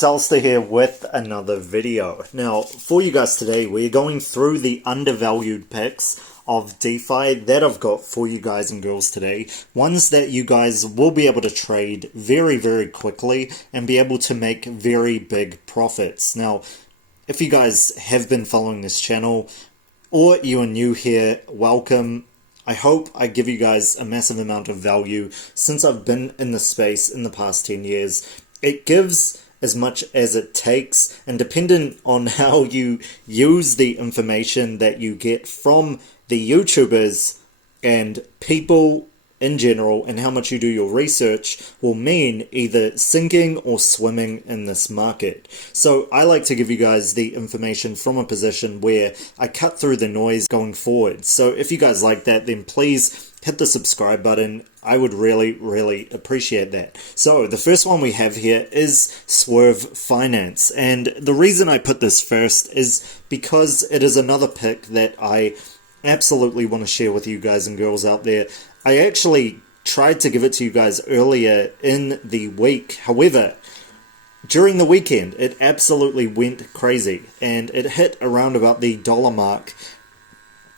Salster here with another video. Now, for you guys today, we're going through the undervalued picks of DeFi that I've got for you guys and girls today. Ones that you guys will be able to trade very, very quickly and be able to make very big profits. Now, if you guys have been following this channel or you are new here, welcome. I hope I give you guys a massive amount of value since I've been in the space in the past 10 years. It gives as much as it takes, and dependent on how you use the information that you get from the YouTubers and people in general and how much you do your research will mean either sinking or swimming in this market. So I like to give you guys the information from a position where I cut through the noise going forward. So if you guys like that, then please hit the subscribe button. I would really appreciate that. So the first one we have here is Swerve Finance, and the reason I put this first is because it is another pick that I absolutely want to share with you guys and girls out there. I actually tried to give it to you guys earlier in the week. However, during the weekend, it absolutely went crazy and it hit around about the dollar mark,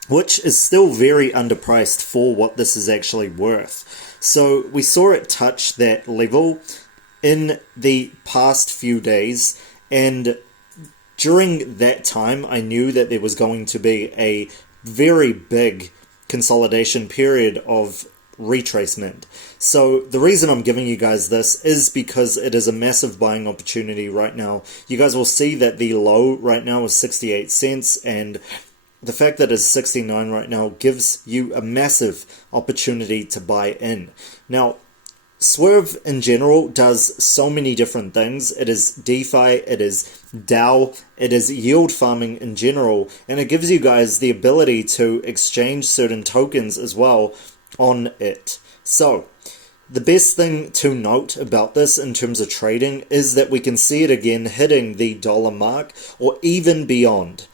which is still very underpriced for what this is actually worth. So we saw it touch that level in the past few days, and during that time I knew that there was going to be a very big consolidation period of retracement. So the reason I'm giving you guys this is because it is a massive buying opportunity right now. You guys will see that the low right now is 68 cents, and the fact that it's 69 right now gives you a massive opportunity to buy in. Now, Swerve in general does so many different things. It is DeFi, it is DAO, it is yield farming in general, and it gives you guys the ability to exchange certain tokens as well on it. So, the best thing to note about this in terms of trading is that we can see it again hitting the dollar mark or even beyond.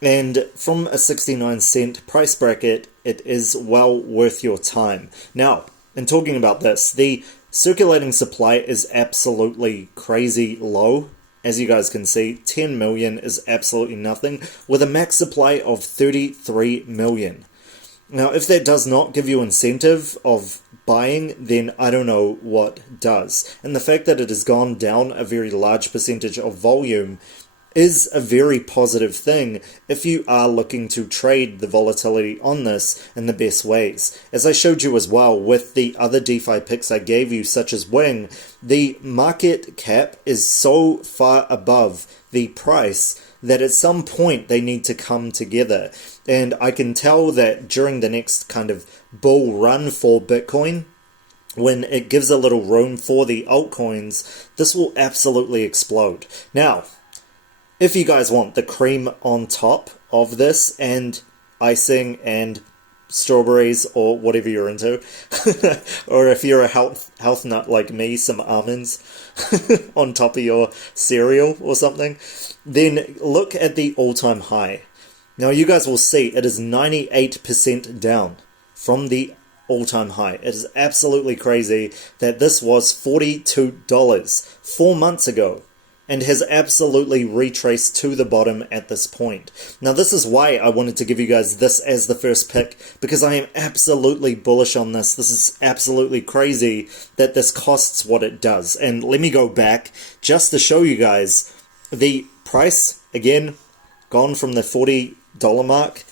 And from a 69 cent price bracket, it is well worth your time. Now, in talking about this, the circulating supply is absolutely crazy low. As you guys can see, 10 million is absolutely nothing, with a max supply of 33 million. Now, if that does not give you incentive of buying, then I don't know what does. And the fact that it has gone down a very large percentage of volume is a very positive thing if you are looking to trade the volatility on this in the best ways. As I showed you as well with the other DeFi picks I gave you, such as Wing, the market cap is so far above the price that at some point they need to come together. And I can tell that during the next kind of bull run for Bitcoin, when it gives a little room for the altcoins, this will absolutely explode. Now, if you guys want the cream on top of this and icing and strawberries or whatever you're into, or if you're a health nut like me, some almonds on top of your cereal or something, then look at the all-time high. Now you guys will see it is 98% down from the all-time high. It is absolutely crazy that this was $42 4 months ago, and has absolutely retraced to the bottom at this point. Now this is why I wanted to give you guys this as the first pick, because I am absolutely bullish on this. This is absolutely crazy that this costs what it does. And let me go back just to show you guys the price, again, gone from the $40 mark,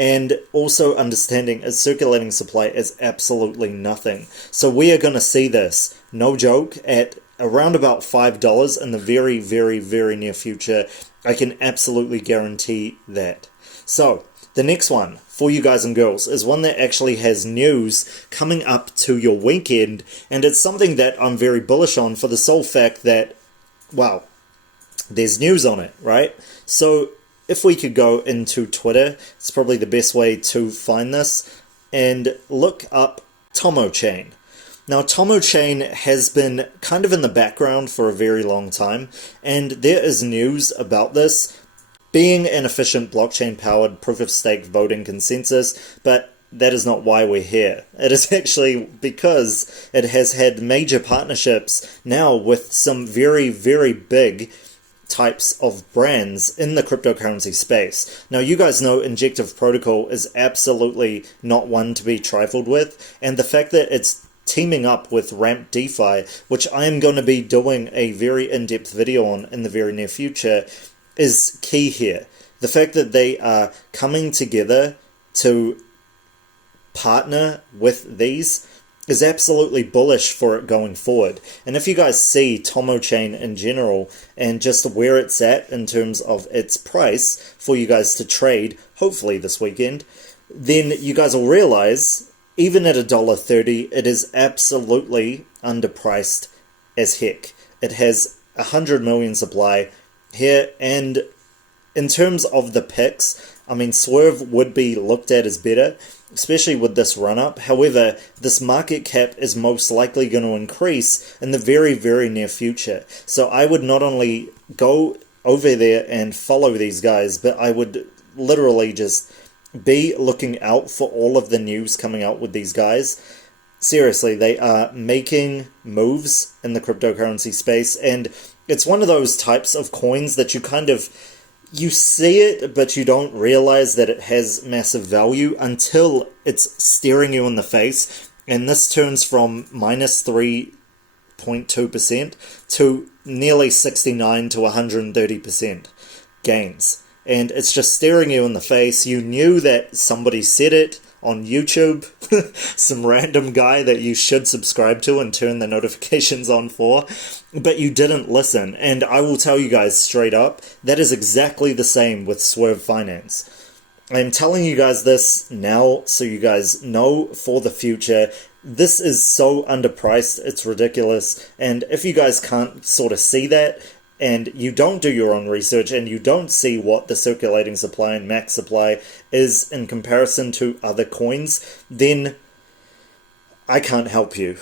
and also understanding a circulating supply is absolutely nothing. So we are going to see this, no joke, at around about $5 in the very near future. I can absolutely guarantee that. So the next one for you guys and girls is one that actually has news coming up to your weekend, and it's something that I'm very bullish on for the sole fact that, wow, there's news on it, right? So if we could go into Twitter, it's probably the best way to find this, and look up Tomo chain. Now, Tomo chain has been kind of in the background for a very long time, and there is news about this being an efficient blockchain-powered proof-of-stake voting consensus, but that is not why we're here. It is actually because it has had major partnerships now with some very, very big types of brands in the cryptocurrency space. Now, you guys know Bzx Protocol is absolutely not one to be trifled with, and the fact that it's teaming up with Ramp DeFi, which I am going to be doing a very in-depth video on in the very near future, is key here. The fact that they are coming together to partner with these is absolutely bullish for it going forward. And if you guys see Tomo chain in general and just where it's at in terms of its price for you guys to trade, hopefully this weekend, then you guys will realize even at $1.30, it is absolutely underpriced as heck. It has 100 million supply here, and in terms of the picks, I mean, Swerve would be looked at as better, especially with this run-up. However, this market cap is most likely going to increase in the very, very near future. So I would not only go over there and follow these guys, but I would literally just be looking out for all of the news coming out with these guys. Seriously, they are making moves in the cryptocurrency space, and it's one of those types of coins that you see it, but you don't realize that it has massive value until it's staring you in the face. And this turns from minus 3.2% to nearly 69 to 130% gains. And it's just staring you in the face. You knew that somebody said it on YouTube, some random guy that you should subscribe to and turn the notifications on for, but you didn't listen. And I will tell you guys straight up, that is exactly the same with Swerve Finance. I'm telling you guys this now so you guys know for the future. This is so underpriced, it's ridiculous. And if you guys can't sort of see that, and you don't do your own research, and you don't see what the circulating supply and max supply is in comparison to other coins, then I can't help you.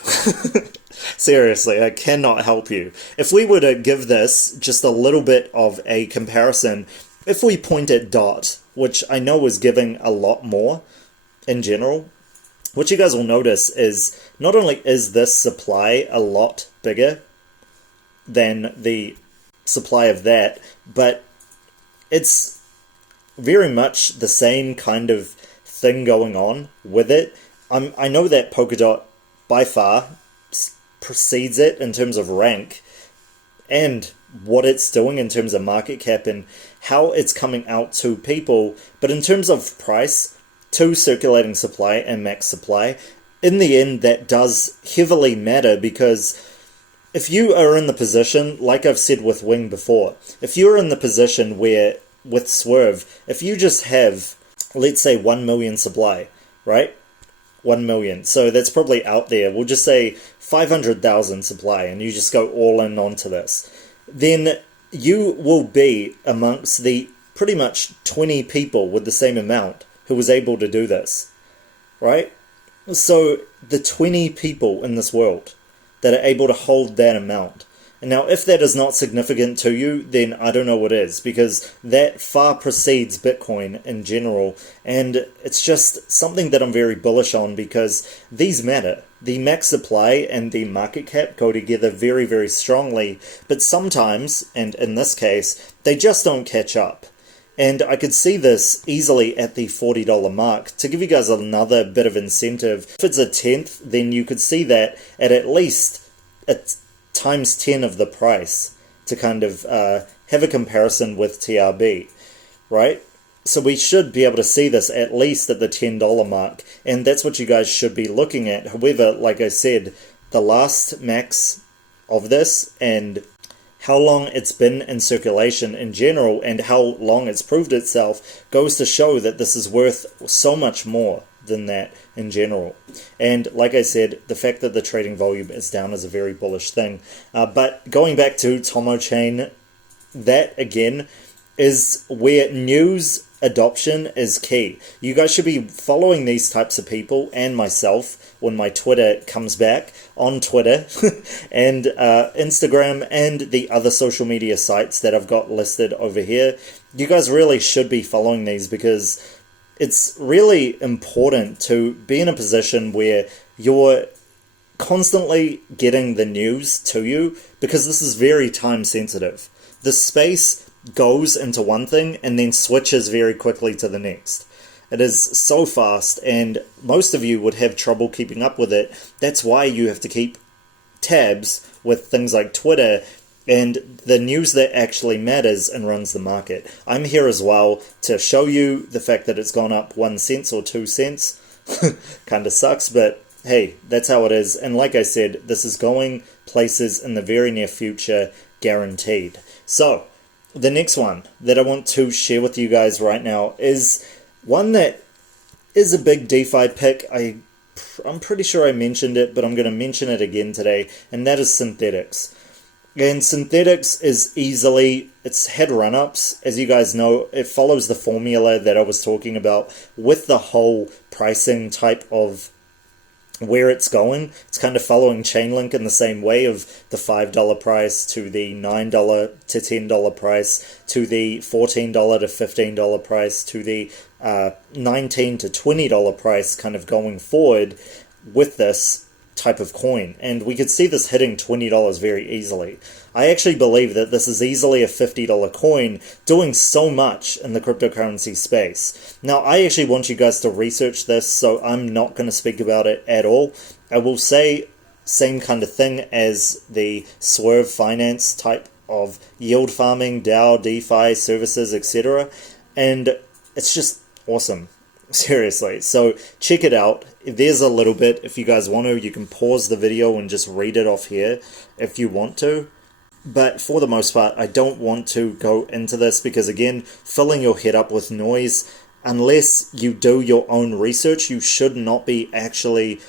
Seriously, I cannot help you. If we were to give this just a little bit of a comparison, if we point at DOT, which I know is giving a lot more in general, what you guys will notice is not only is this supply a lot bigger than the supply of that, but it's very much the same kind of thing going on with it. I know that polkadot by far precedes it in terms of rank and what it's doing in terms of market cap and how it's coming out to people, but in terms of price to circulating supply and max supply, in the end that does heavily matter, because if you are in the position, like I've said with Wing before, if you're in the position where, with Swerve, if you just have, let's say 1 million supply, right? 1 million. So that's probably out there. We'll just say 500,000 supply, and you just go all in onto this. Then you will be amongst the pretty much 20 people with the same amount who was able to do this, right? So the 20 people in this world that are able to hold that amount. And now, if that is not significant to you, then I don't know what is, because that far precedes Bitcoin in general, and it's just something that I'm very bullish on, because these matter. The max supply and the market cap go together very, very strongly, but sometimes, and in this case, they just don't catch up. And I could see this easily at the $40 mark. To give you guys another bit of incentive, if it's a tenth, then you could see that at least a times 10 of the price to kind of have a comparison with TRB, right? So we should be able to see this at least at the $10 mark, and that's what you guys should be looking at. However, like I said, the last max of this and how long it's been in circulation in general and how long it's proved itself goes to show that this is worth so much more than that in general. And like I said, the fact that the trading volume is down is a very bullish thing. But going back to Tomo chain, that again is where news adoption is key. You guys should be following these types of people and myself when my Twitter comes back on Twitter and Instagram and the other social media sites that I've got listed over here. You guys really should be following these, because it's really important to be in a position where you're constantly getting the news to you, because this is very time sensitive. The space goes into one thing and then switches very quickly to the next. It is so fast, and most of you would have trouble keeping up with it. That's why you have to keep tabs with things like Twitter and the news that actually matters and runs the market. I'm here as well to show you the fact that it's gone up 1 cent or 2 cents. Kind of sucks, but hey, that's how it is. And like I said, this is going places in the very near future, guaranteed. So, the next one that I want to share with you guys right now is one that is a big DeFi pick. I'm pretty sure I mentioned it, but I'm going to mention it again today, and that is synthetics. And synthetics is it's had run-ups. As you guys know, it follows the formula that I was talking about with the whole pricing type of where it's going. It's kind of following Chainlink in the same way, of the $5 price to the $9 to $10 price to the $14 to $15 price to the $19 to $20 price, kind of going forward with this type of coin. And we could see this hitting $20 very easily. I actually believe that this is easily a $50 coin, doing so much in the cryptocurrency space. Now, I actually want you guys to research this, so I'm not going to speak about it at all. I will say same kind of thing as the Swerve finance type of yield farming, DAO, DeFi services, etc. And it's just awesome. Seriously. So check it out. There's a little bit. If you guys want to, you can pause the video and just read it off here if you want to. But for the most part, I don't want to go into this because, again, filling your head up with noise, unless you do your own research, you should not be actually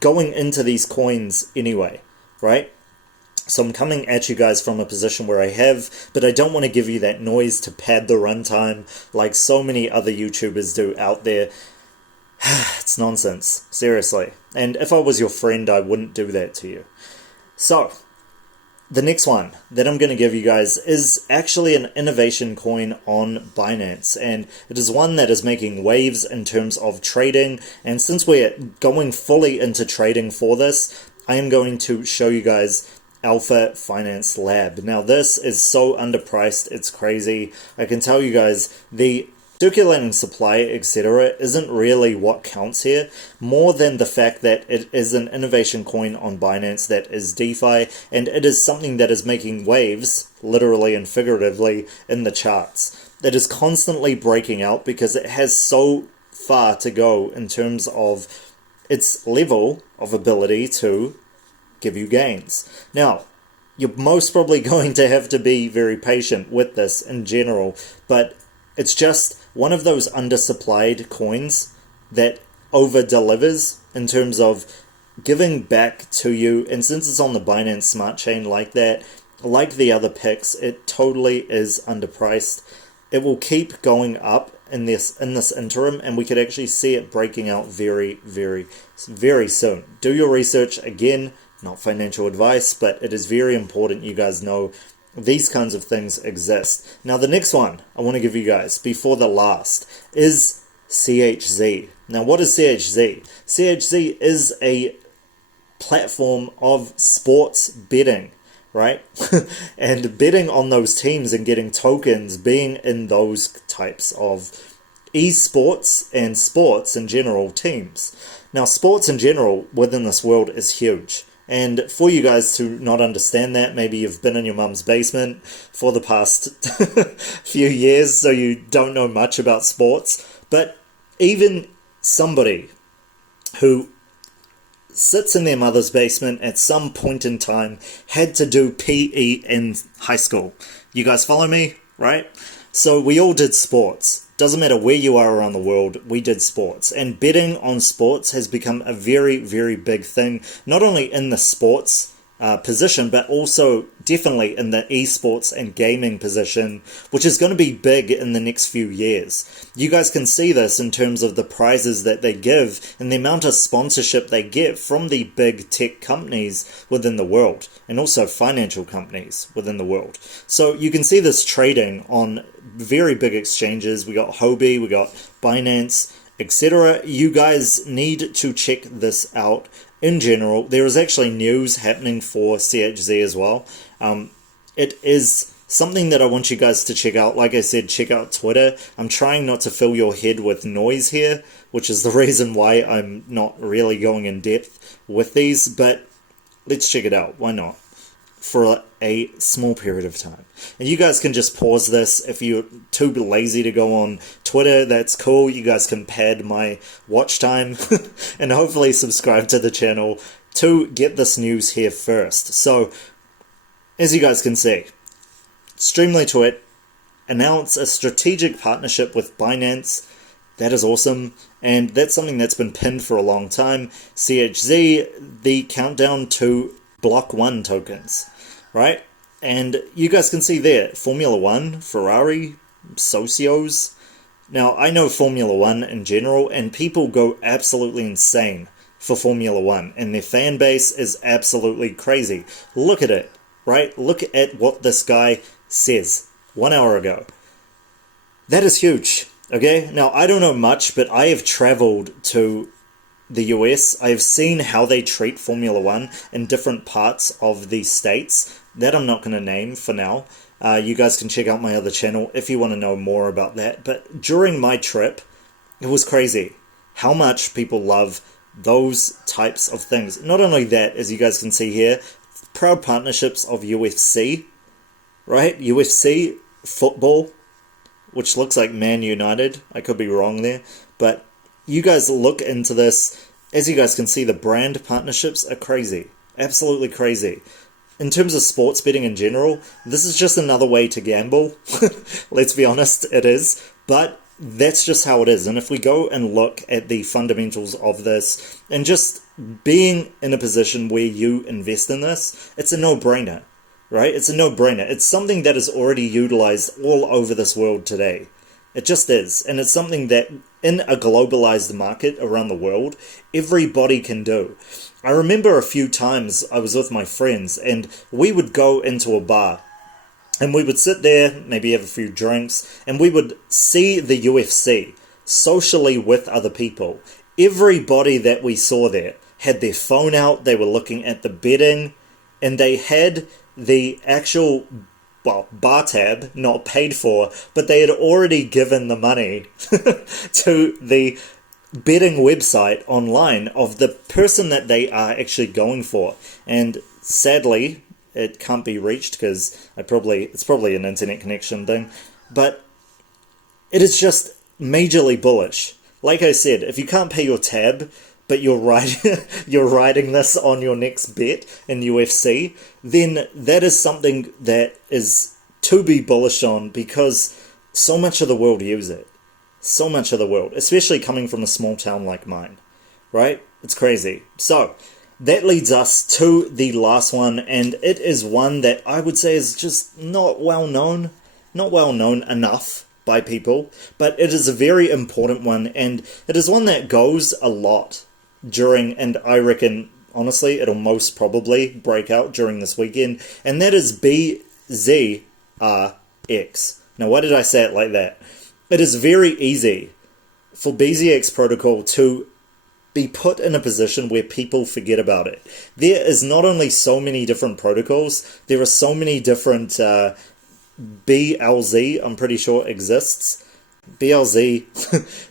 going into these coins anyway, right? So I'm coming at you guys from a position where I have, but I don't want to give you that noise to pad the runtime like so many other YouTubers do out there. It's nonsense, seriously. And if I was your friend, I wouldn't do that to you. So, the next one that I'm going to give you guys is actually an innovation coin on Binance, and it is one that is making waves in terms of trading. And since we're going fully into trading for this, I am going to show you guys Alpha Finance Lab. Now, this is so underpriced, it's crazy. I can tell you guys, the circulating supply, etc., isn't really what counts here, more than the fact that it is an innovation coin on Binance that is DeFi, and it is something that is making waves, literally and figuratively, in the charts. It is constantly breaking out because it has so far to go in terms of its level of ability to give you gains. Now, you're most probably going to have to be very patient with this in general, but it's just one of those undersupplied coins that over-delivers in terms of giving back to you. And since it's on the Binance Smart Chain like that, like the other picks, it totally is underpriced. It will keep going up in this interim, and we could actually see it breaking out very, very, very soon. Do your research. Again, not financial advice, but it is very important you guys know these kinds of things exist. Now, the next one I want to give you guys, before the last, is CHZ. Now, what is CHZ? CHZ is a platform of sports betting, right? And betting on those teams and getting tokens, being in those types of esports and sports in general teams. Now, sports in general within this world is huge. And for you guys to not understand that, maybe you've been in your mum's basement for the past few years, so you don't know much about sports. But even somebody who sits in their mother's basement at some point in time had to do PE in high school. You guys follow me, right? So we all did sports. Doesn't matter where you are around the world, we did sports. And betting on sports has become a very, very big thing, not only in the sports position, but also definitely in the esports and gaming position, which is going to be big in the next few years. You guys can see this in terms of the prizes that they give and the amount of sponsorship they get from the big tech companies within the world, and also financial companies within the world. So you can see this trading on very big exchanges. We got Huobi, we got Binance, etc. You guys need to check this out. In general, there is actually news happening for CHZ as well. It is something that I want you guys to check out. Like I said, check out Twitter. I'm trying not to fill your head with noise here, which is the reason why I'm not really going in depth with these, but let's check it out. Why not? For a small period of time. And you guys can just pause this. If you're too lazy to go on Twitter, that's cool. You guys can pad my watch time and hopefully subscribe to the channel to get this news here first. So, as you guys can see, Streamlit announce a strategic partnership with Binance. That is awesome, and that's something that's been pinned for a long time. CHZ, the countdown to Block 1 tokens, right? And you guys can see there, Formula 1, Ferrari, Socios. Now, I know Formula 1 in general, and people go absolutely insane for Formula 1, and their fan base is absolutely crazy. Look at it, right? Look at what this guy says 1 hour ago. That is huge, okay? Now, I don't know much, but I have traveled to the US. I've seen how they treat Formula 1 in different parts of the states. That I'm not going to name for now. You guys can check out my other channel if you want to know more about that. But during my trip, it was crazy how much people love those types of things. Not only that, as you guys can see here, proud partnerships of UFC, right? UFC, football, which looks like Man United. I could be wrong there. But you guys look into this. As you guys can see, the brand partnerships are crazy. Absolutely crazy. In terms of sports betting in general, this is just another way to gamble. Let's be honest, it is. But that's just how it is. And if we go and look at the fundamentals of this, and just being in a position where you invest in this, it's a no-brainer, right? It's a no-brainer. It's something that is already utilized all over this world today. It just is. And it's something that in a globalized market around the world, everybody can do. I remember a few times I was with my friends and we would go into a bar and we would sit there, maybe have a few drinks, and we would see the UFC socially with other people. Everybody that we saw there had their phone out, they were looking at the betting, and they had the actual bar tab, not paid for, but they had already given the money to the betting website online of the person that they are actually going for. And sadly, it can't be reached because it's probably an internet connection thing, but it is just majorly bullish. Like I said, if you can't pay your tab, but you're riding this on your next bet in UFC, then that is something that is to be bullish on because so much of the world use it. So much of the world, especially coming from a small town like mine, right? It's crazy. So that leads us to the last one, and it is one that I would say is just not well known enough by people, but it is a very important one, and it is one that goes a lot during, and I reckon, honestly, it'll most probably break out during this weekend, and that is Bzx. Now, why did I say it like that? It is very easy for Bzx Protocol to be put in a position where people forget about it. There is not only so many different protocols, there are so many different BLZ, I'm pretty sure exists. BLZ,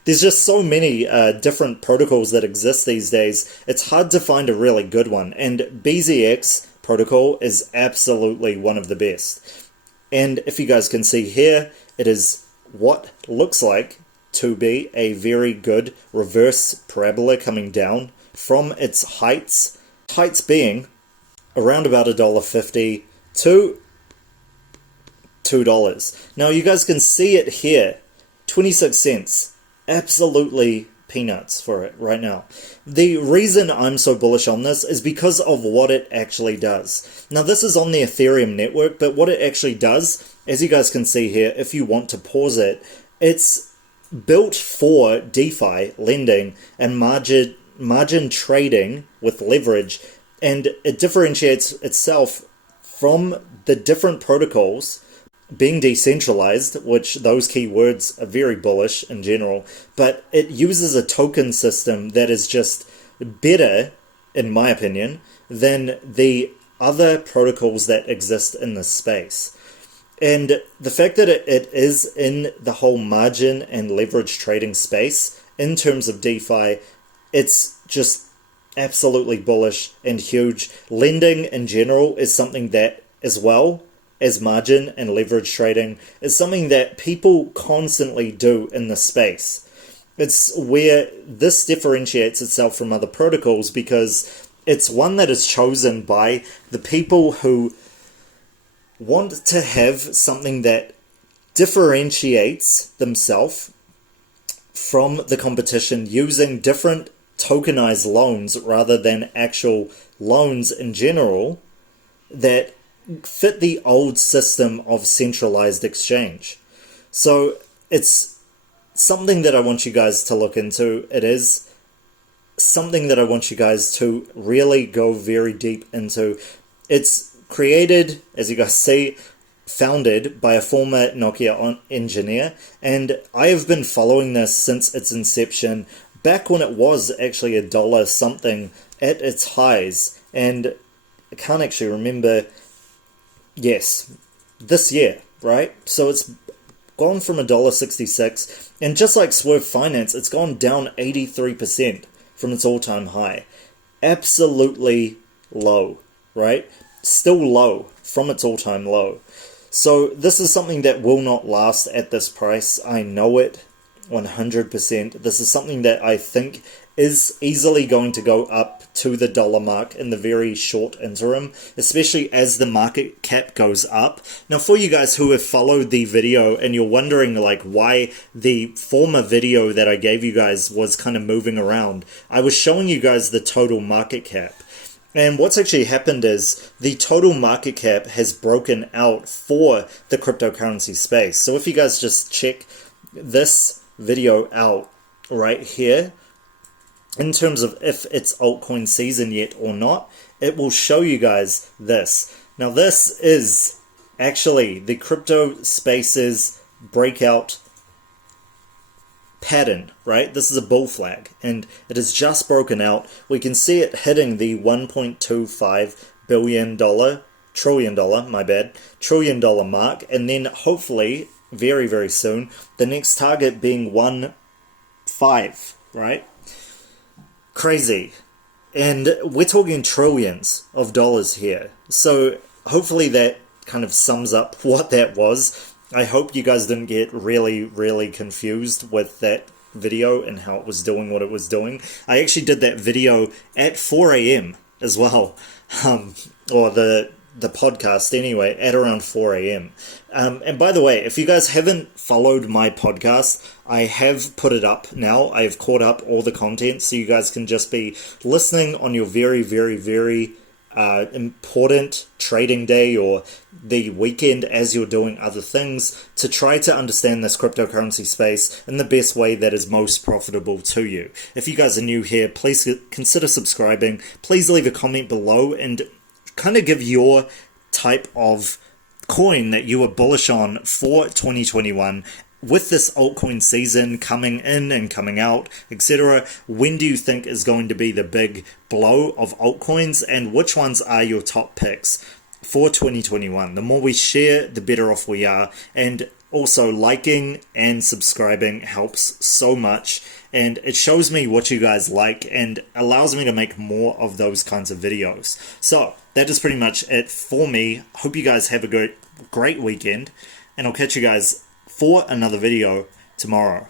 there's just so many different protocols that exist these days, it's hard to find a really good one, and Bzx Protocol is absolutely one of the best. And if you guys can see here, it is what looks like to be a very good reverse parabola coming down from its heights being around about $1.50 to $2. Now you guys can see it here, 26 cents, absolutely peanuts for it right now. The reason I'm so bullish on this is because of what it actually does. Now this is on the Ethereum network, but what it actually does, as you guys can see here, if you want to pause it, it's built for DeFi lending and margin trading with leverage, and it differentiates itself from the different protocols being decentralized, which those keywords are very bullish in general, but it uses a token system that is just better, in my opinion, than the other protocols that exist in this space. And the fact that it is in the whole margin and leverage trading space, in terms of DeFi, it's just absolutely bullish and huge. Lending in general is something that, as well as margin and leverage trading, is something that people constantly do in this space. It's where this differentiates itself from other protocols, because it's one that is chosen by the people who want to have something that differentiates themselves from the competition, using different tokenized loans rather than actual loans in general that fit the old system of centralized exchange. So it's something that I want you guys to look into. It is something that I want you guys to really go very deep into. It's created, as you guys see, founded by a former Nokia engineer, and I have been following this since its inception, back when it was actually $1 something at its highs, and I can't actually remember, yes, this year, right? So it's gone from $1.66, and just like Swerve Finance, it's gone down 83% from its all-time high. Absolutely low, right? Still low from its all-time low. So this is something that will not last at this price. I know it 100%. This is something that I think is easily going to go up to the dollar mark in the very short interim, especially as the market cap goes up. Now, for you guys who have followed the video and you're wondering like why the former video that I gave you guys was kind of moving around, I was showing you guys the total market cap. And what's actually happened is the total market cap has broken out for the cryptocurrency space. So if you guys just check this video out right here, in terms of if it's altcoin season yet or not, it will show you guys this. Now this is actually the crypto space's breakout pattern, right? This is a bull flag, and it has just broken out. We can see it hitting the $1.25 trillion dollar mark, and then hopefully very, very soon the next target being 1.5, right? Crazy. And we're talking trillions of dollars here. So hopefully that kind of sums up what that was. I hope you guys didn't get really, really confused with that video and how it was doing what it was doing. I actually did that video at 4 a.m. as well, or the podcast anyway, at around 4 a.m. And by the way, if you guys haven't followed my podcast, I have put it up now. I have caught up all the content, so you guys can just be listening on your very, very, very important trading day or the weekend as you're doing other things, to try to understand this cryptocurrency space in the best way that is most profitable to you. If you guys are new here, please consider subscribing. Please leave a comment below and kind of give your type of coin that you are bullish on for 2021. With this altcoin season coming in and coming out, etc., when do you think is going to be the big blow of altcoins, and which ones are your top picks for 2021? The more we share, the better off we are, and also liking and subscribing helps so much, and it shows me what you guys like and allows me to make more of those kinds of videos. So that is pretty much it for me. Hope you guys have a great weekend, and I'll catch you guys for another video tomorrow.